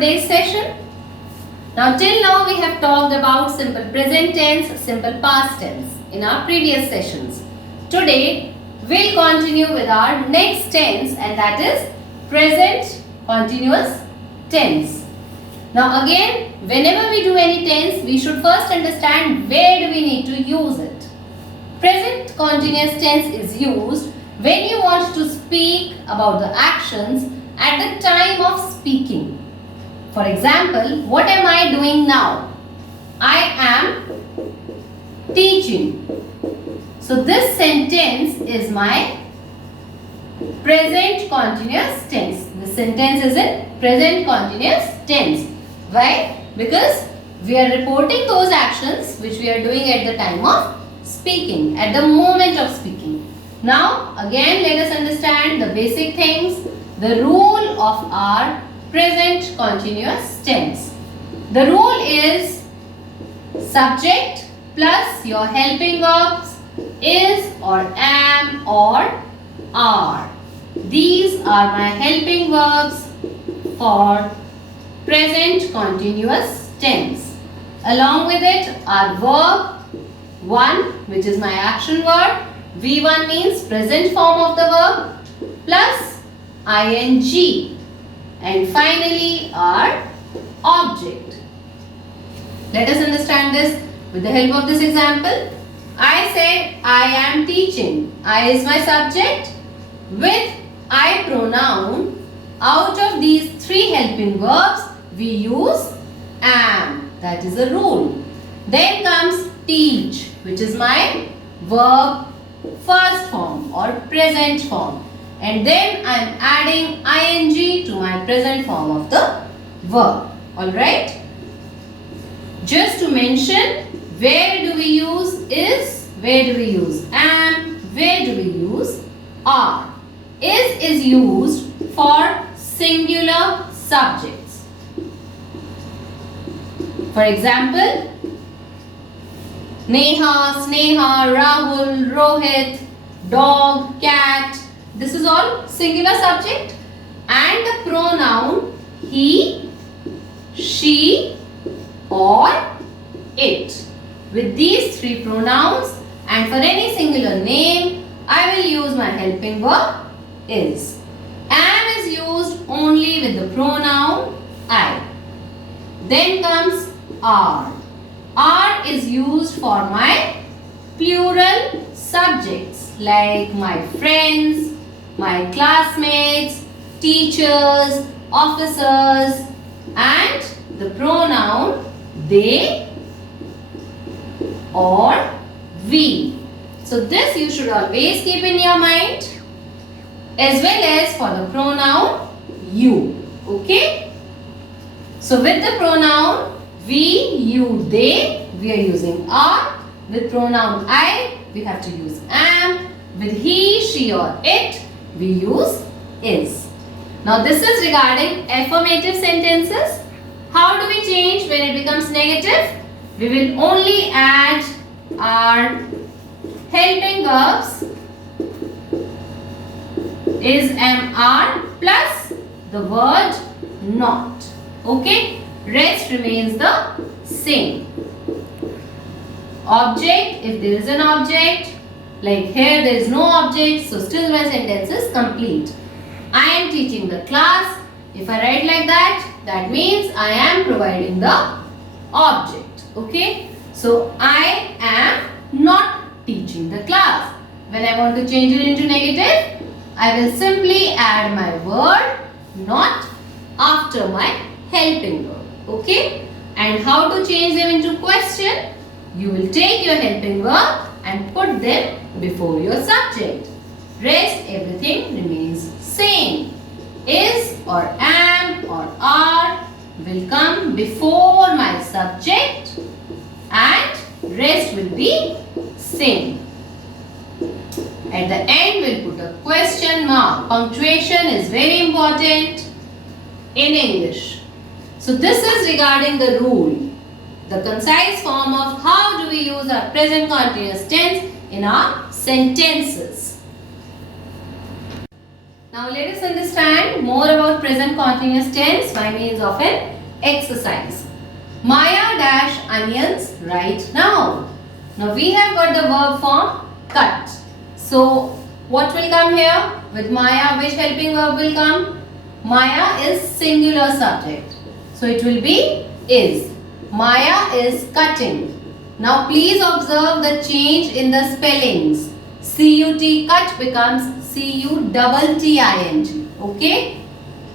today's session. Now till now we have talked about simple present tense, simple past tense in our previous sessions. Today we'll continue with our next tense, and that is present continuous tense. Now again, whenever we do any tense, we should first understand where do we need to use it. Present continuous tense is used when you want to speak about the actions at the time of speaking. For example, what am I doing now? I am teaching. So this sentence is my present continuous tense. This sentence is in present continuous tense. Why? Because we are reporting those actions which we are doing at the time of speaking, at the moment of speaking. Now again let us understand the basic things, the rule of our present continuous tense. The rule is subject plus your helping verbs is or am or are. These are my helping verbs for present continuous tense. Along with it are verb 1, which is my action word. V1 means present form of the verb plus ing. And finally our object. Let us understand this with the help of this example. I said I am teaching. I is my subject. With I pronoun, out of these three helping verbs, we use am. That is a rule. Then comes teach, which is my verb first form or present form. And then I am adding ing to my present form of the verb. Alright? Just to mention, where do we use is, where do we use am, where do we use are. Is used for singular subjects. For example, Neha, Sneha, Rahul, Rohit, dog, cat. This is all singular subject, and the pronoun he, she or it. With these three pronouns and for any singular name, I will use my helping verb is. Am is used only with the pronoun I. Then comes are. Are is used for my plural subjects like my friends, my classmates, teachers, officers, and the pronoun they or we. So this you should always keep in your mind, as well as for the pronoun you. Okay? So with the pronoun we, you, they, we are using are. With pronoun I, we have to use am. With he, she or it, we use is. Now this is regarding affirmative sentences. How do we change when it becomes negative? We will only add our helping verbs is, am, are plus the word not. Okay? Rest remains the same. Object, if there is an object, like here there is no object, so still my sentence is complete. I am teaching the class. If I write like that, that means I am providing the object. Okay? So I am not teaching the class. When I want to change it into negative, I will simply add my word not after my helping verb. Okay? And how to change them into question? You will take your helping verb and put them before your subject. Rest everything remains same. Is or am or are will come before my subject and rest will be same. At the end we'll put a question mark. Punctuation is very important in English. So this is regarding the rule, the concise form of how do we use our present continuous tense in our sentences. Now let us understand more about present continuous tense by means of an exercise. Maya dash onions right now. Now we have got the verb form cut. So what will come here? With Maya, which helping verb will come? Maya is singular subject. So it will be is. Maya is cutting. Now please observe the change in the spellings. C-U-T cut becomes C-U-T-T-I-N-G. Okay?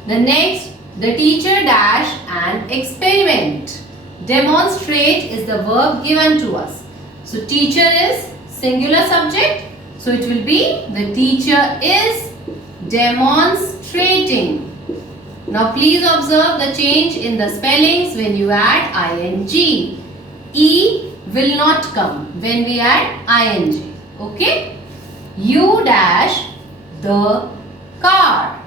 The next, the teacher dash and experiment. Demonstrate is the verb given to us. So teacher is singular subject. So it will be the teacher is demonstrating. Now please observe the change in the spellings when you add ing. E will not come when we add ing. Okay? You dash the car.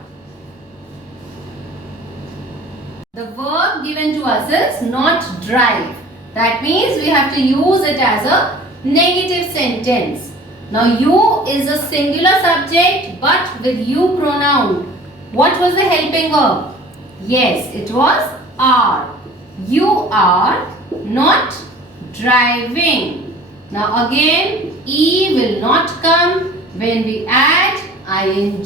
The verb given to us is not drive. That means we have to use it as a negative sentence. Now you is a singular subject but with you pronoun. What was the helping verb? Yes, it was are. You are not driving. Now again, E will not come when we add ing.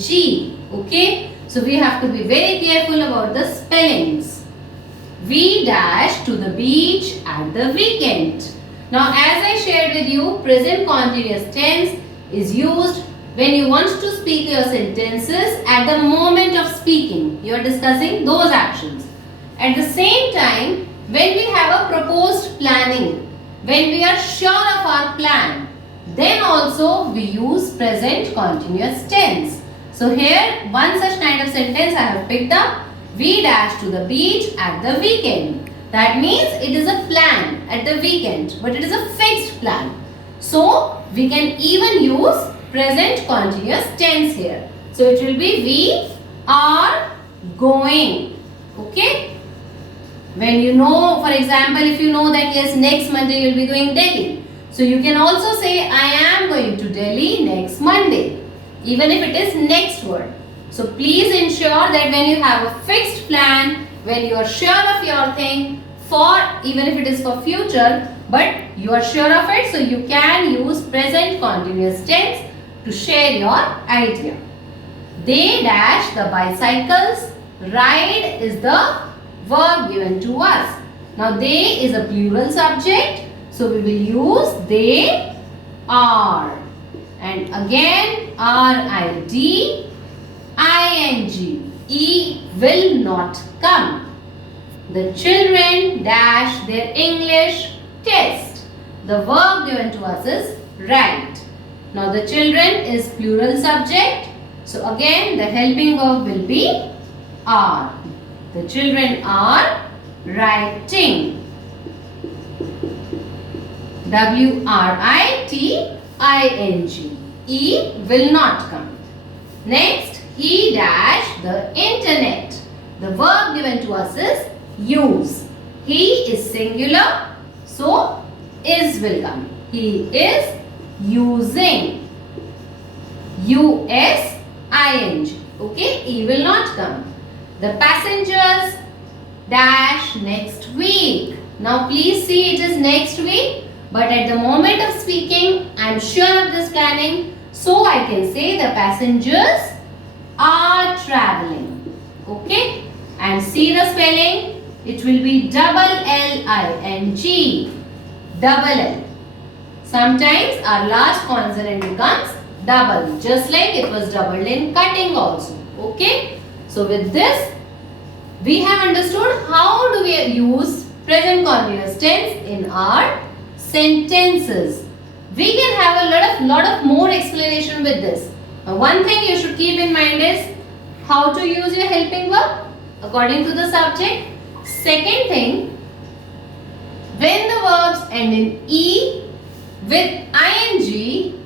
Okay? So we have to be very careful about the spellings. We dash to the beach at the weekend. Now as I shared with you, present continuous tense is used when you want to speak your sentences at the moment of speaking. You are discussing those actions. At the same time, when we have a proposed planning, when we are sure of our plan, then also we use present continuous tense. So here one such kind of sentence I have picked up. We dash to the beach at the weekend. That means it is a plan at the weekend, but it is a fixed plan. So we can even use present continuous tense here. So it will be we are going. Okay? When you know, for example, if you know that yes, next Monday you will be going Delhi. So you can also say I am going to Delhi next Monday. Even if it is next word. So please ensure that when you have a fixed plan, when you are sure of your thing, for even if it is for future, but you are sure of it, so you can use present continuous tense to share your idea. They dash the bicycles. Ride is the verb given to us. Now they is a plural subject, so we will use they are. And again R-I-D ing. E will not come. The children dash their English test. The verb given to us is write. Now the children is plural subject. So again the helping verb will be are. The children are writing. W-R-I-T-I-N-G. E will not come. Next, he dash the internet. The verb given to us is use. He is singular, so is will come. He is using. U-S-I-N-G. Okay, E will not come. The passengers dash next week. Now please see it is next week, but at the moment of speaking I am sure of this planning, so I can say the passengers are traveling. Okay, and see the spelling, it will be double L-I-N-G, double L. Sometimes our last consonant becomes double, just like it was doubled in cutting also. Okay, so with this we have understood how do we use present continuous tense in our sentences. We can have a lot of more explanation with this. Now, one thing you should keep in mind is how to use your helping verb according to the subject. Second thing, when the verbs end in E with ing,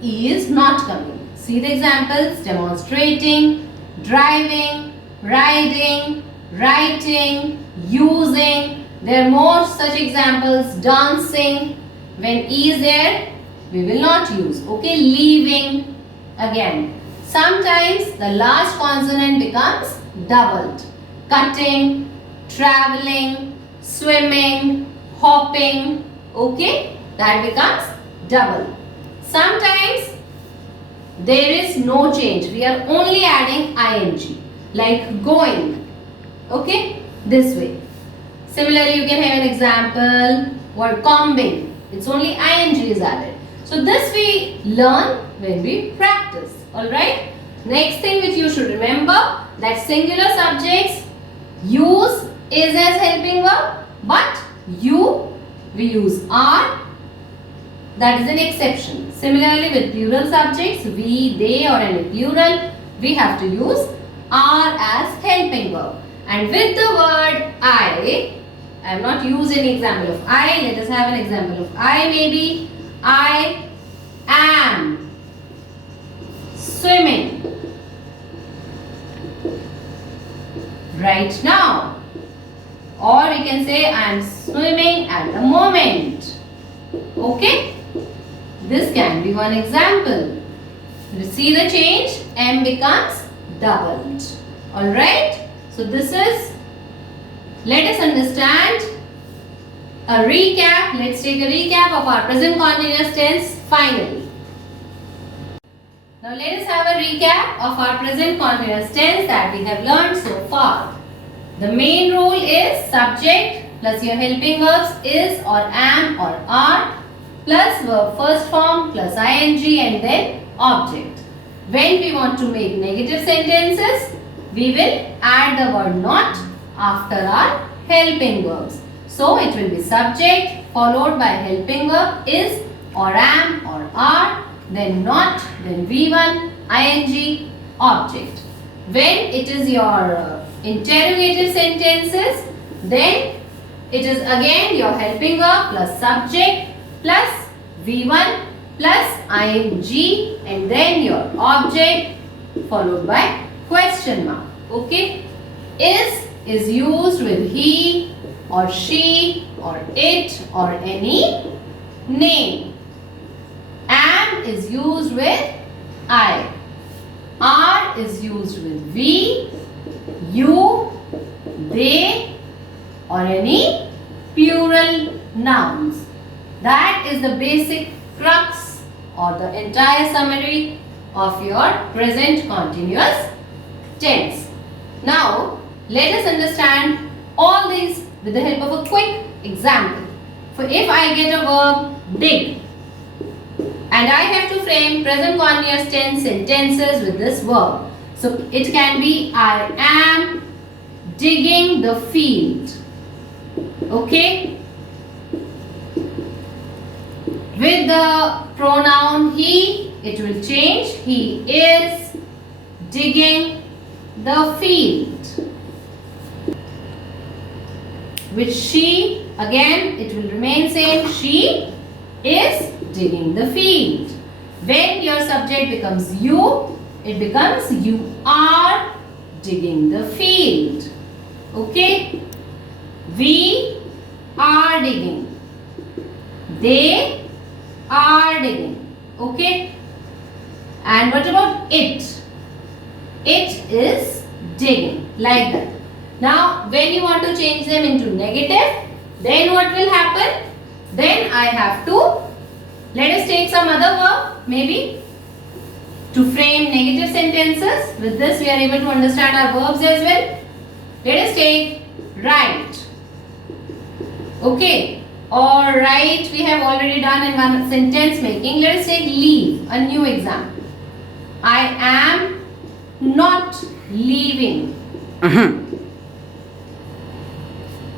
E is not coming. See the examples: demonstrating, driving, riding, writing, using. There are more such examples. Dancing. When E is there, we will not use. Okay, leaving. Again, Sometimes the last consonant becomes doubled. Cutting, traveling, swimming, hopping. Okay, that becomes double. Sometimes there is no change. We are only adding ing, like going. Okay, this way. Similarly, you can have an example. Word combing. It's only ing is added. So this we learn when we practice. Alright. Next thing which you should remember, that singular subjects use is as helping verb, but we use are. That is an exception. Similarly, with plural subjects, we, they or any plural, we have to use are as helping verb. And with the word I have not used any example of I. Let us have an example of I maybe. I am swimming right now. Or we can say I am swimming at the moment. Okay? This can be one example. You see the change? M becomes doubled. Alright? So this is, let us understand a recap. Let's take a recap of our present continuous tense finally. Now let us have a recap of our present continuous tense that we have learned so far. The main rule is subject plus your helping verbs is or am or are plus verb first form plus ing and then object. When we want to make negative sentences, we will add the word not after our helping verbs. So it will be subject followed by helping verb is or am or are, then not, then V1, ing, object. When it is your interrogative sentences, then it is again your helping verb plus subject plus V1 plus ing and then your object followed by question mark. Okay. Is used with he or she or it or any name. Am is used with I. Are is used with we, you, they or any plural nouns. That is the basic crux or the entire summary of your present continuous tense. Now, let us understand all these with the help of a quick example. For if I get a verb dig and I have to frame present continuous tense sentences with this verb. So it can be I am digging the field. Okay? With the pronoun he, it will change. He is digging the field. With she, again it will remain same. She is digging the field. When your subject becomes you, it becomes you are digging the field. Okay? We are digging. They are digging. Okay? And what about it? It is digging. Like that. Now, when you want to change them into negative, then what will happen? Then I have to, let us take some other verb, maybe, to frame negative sentences. With this, we are able to understand our verbs as well. Let us take write. Okay. Or write, we have already done in one sentence making. Let us take leave, a new example. I am not leaving.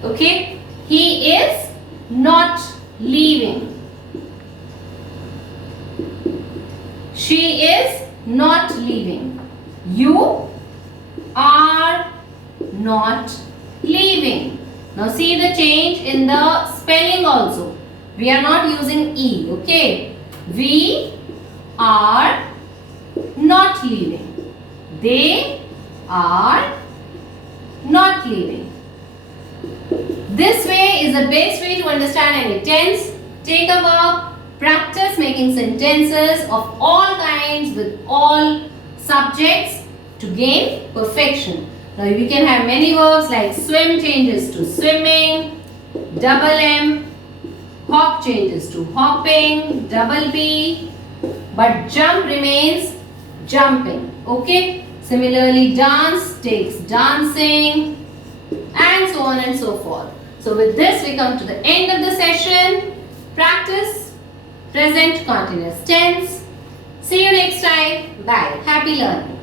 Okay, he is not leaving. She is not leaving. You are not leaving. Now see the change in the spelling also. We are not using E, okay. We are not leaving. They are not leaving. This way is the best way to understand any tense. Take a verb, practice making sentences of all kinds with all subjects to gain perfection. Now we can have many verbs like swim changes to swimming, double M, hop changes to hopping, double B, but jump remains jumping. Okay? Similarly, dance takes dancing, and so on and so forth. So with this we come to the end of the session. Practice present continuous tense. See you next time. Bye. Happy learning.